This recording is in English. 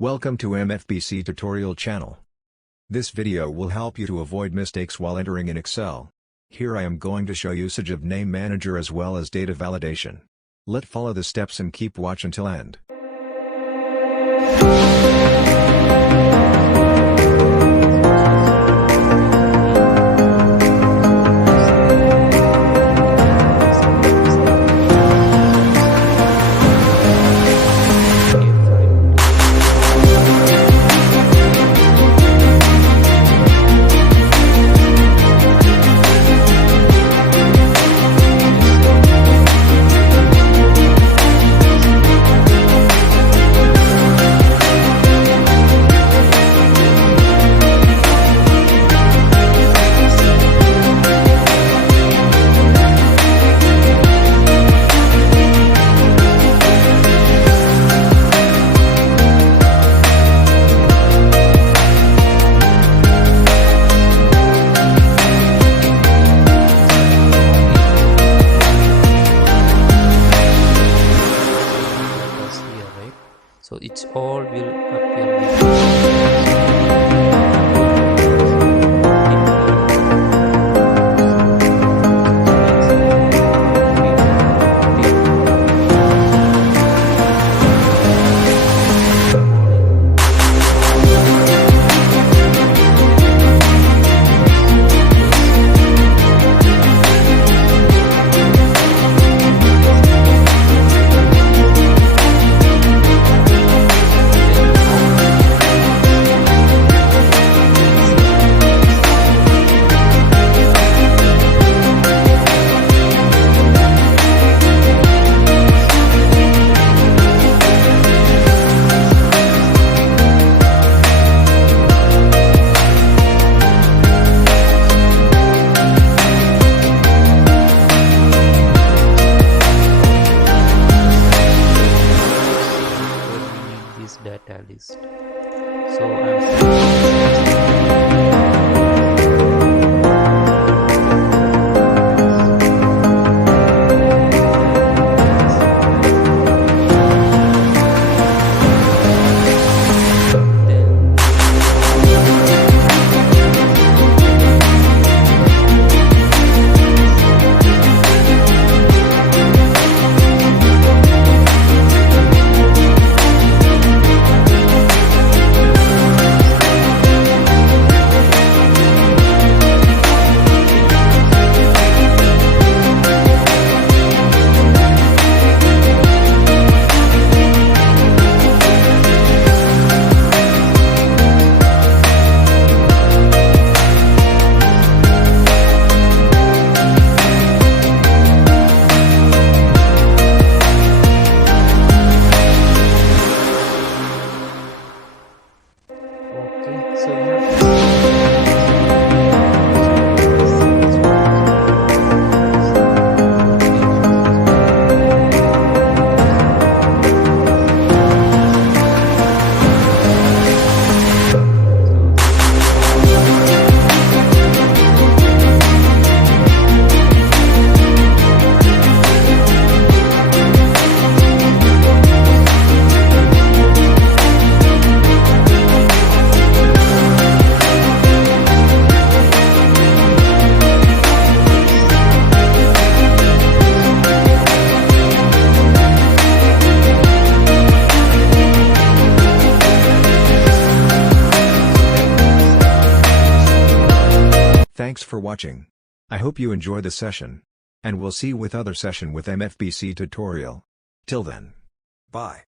Welcome to MFBC tutorial channel. This video will help you to avoid mistakes while entering in Excel. Here I am going to show usage of Name Manager as well as data validation. Let's follow the steps and keep watch until end. So it's all will appear with data list. So Thanks for watching. I hope you enjoy the session. And we'll see you with other session with MFBC tutorial. Till then. Bye.